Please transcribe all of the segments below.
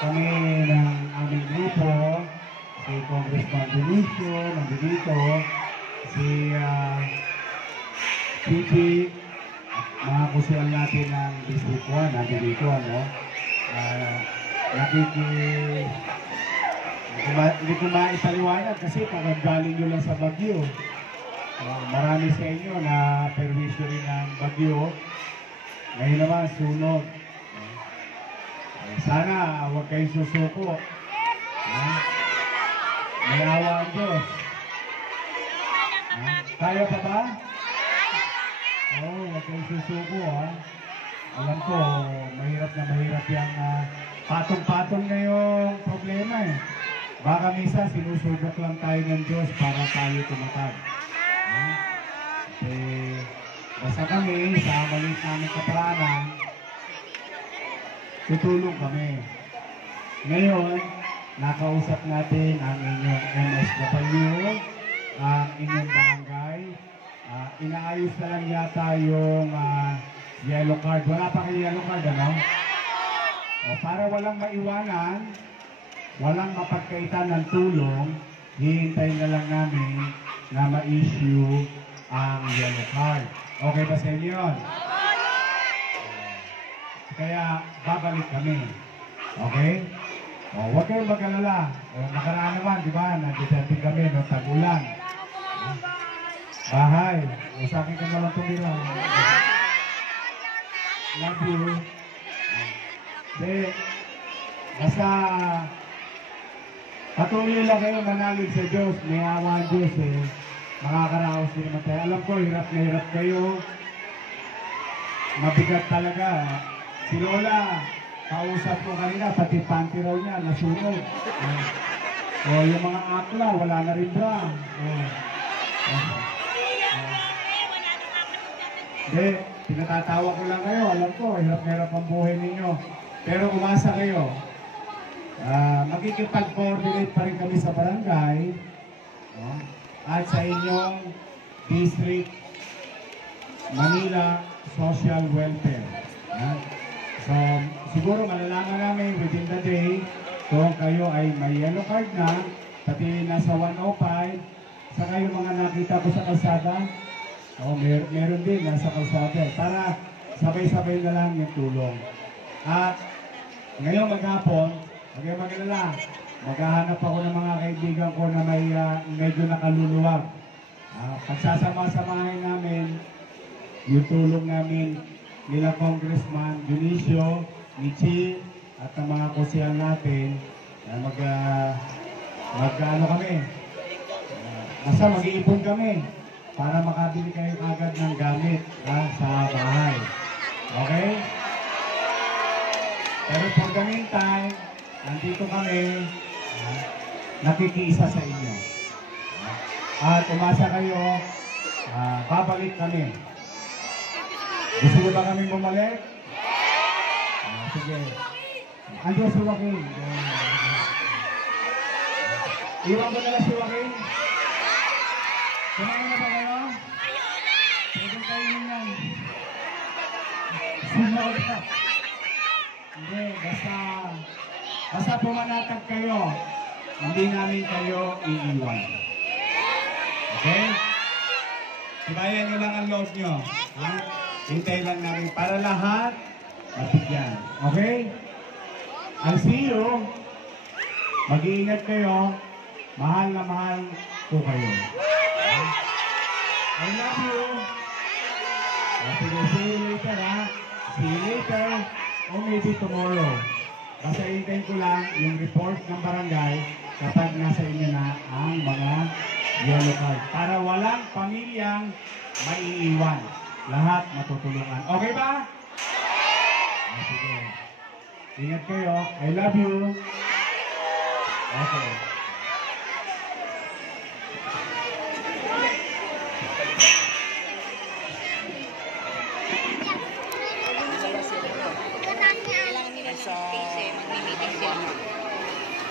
kami ng aming grupo, si Congressman Dionisio, nandito, si Pipi, mga kusyal natin ng District 1, nandito, ano? Hindi ko maipaliwanag kasi pagagaling nyo lang sa Bagyo. Marami sa inyo na perwisyo rin ng Bagyo. Ngayon naman, sunod. Sana huwag kayong susuko. May awa ang Diyos. Kaya pa ba? Oo, huwag kayong susuko, ha. Alam ko, mahirap na mahirap yung patong-patong na yung problema, eh. Baka minsan sinusugat lang tayo ng Diyos para tayo tumatag. Basta kami, sa maliit namin kaparanan, tutulong kami. Ngayon, nakausap natin ang inyong MSW, ang inyong barangay. Inaayos na lang yata yung yellow card. Wala pa kayo yellow card, ano? Para walang maiwanan, walang mapagkaitan ng tulong, hihintayin na lang namin na ma-issue ang yellow card. Okay ba sa inyo yun? Kaya babalik kami. Okay? Huwag kayong mag-alala. Nakaraan naman, di ba? Nagdating kami ng tag-ulan. Bahay. Sa akin ka nalang tumira. Love you. Basta patuloy lang kayo manalig sa Diyos. May awa ang Diyos, eh. Makakaraos din naman tayo. Alam ko, hirap na hirap kayo. Mabigat talaga. Si Lola, kausap ko kanina, pati panty raw niya, nasunog. Yung mga akla, wala na rin ba? Hindi, pinatatawa ko lang kayo. Alam ko, hirap na hirap ang buhay ninyo. Pero umasa kayo. Magkikipag-coordinate pa rin kami sa barangay at sa inyong District Manila Social Welfare. So, siguro malalaman namin within the day kung kayo ay may yellow card na, pati nasa 105, sa kayo mga nakita ko sa kalsada, meron din nasa kalsada, para sabay-sabay na lang yung tulong. At ngayon maghapon, huwag kayong mag-alala, maghahanap ako ng mga kaibigan ko na may medyo nakaluluwag. Pagsasama-samahin namin yung tulong namin nila Congressman Dionisio, Michi, at ang mga kusyal natin. Mag-ano kami. Basta mag-iipon kami para makabili kayo agad ng gamit sa bahay. Okay? Pero for the meantime, nandito kami, nakikiisa sa inyo. At umasa kayo, babalik kami. Gusto mo ba kami bumalik? Sige. Andiyo si Joaquin. Iwan ko na lang si Joaquin. Kumain na ba kayo? Pwede kayo ninyan. Sino ko na? Hindi, basta pumanatag kayo, hindi namin kayo iiwan. Okay? Sibayan nyo lang ang loob nyo. Hintay lang namin para lahat mabigyan. Okay? I'll see you. Mag-iingat kayo. Mahal na mahal ko kayo. I love you. See you later, ha? See you later. O maybe tomorrow. Basta hintayin ko lang yung report ng barangay kapag nasa inyo na ang mga yellow card. Para walang pamilyang maiiwan. Lahat matutulungan. Okay ba? Sige. Ingat kayo. I love you. Okay. Magmi-meeting sila.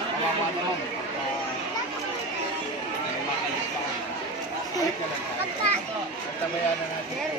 Kawawa naman. Balik na lang. Nagtabayan na natin.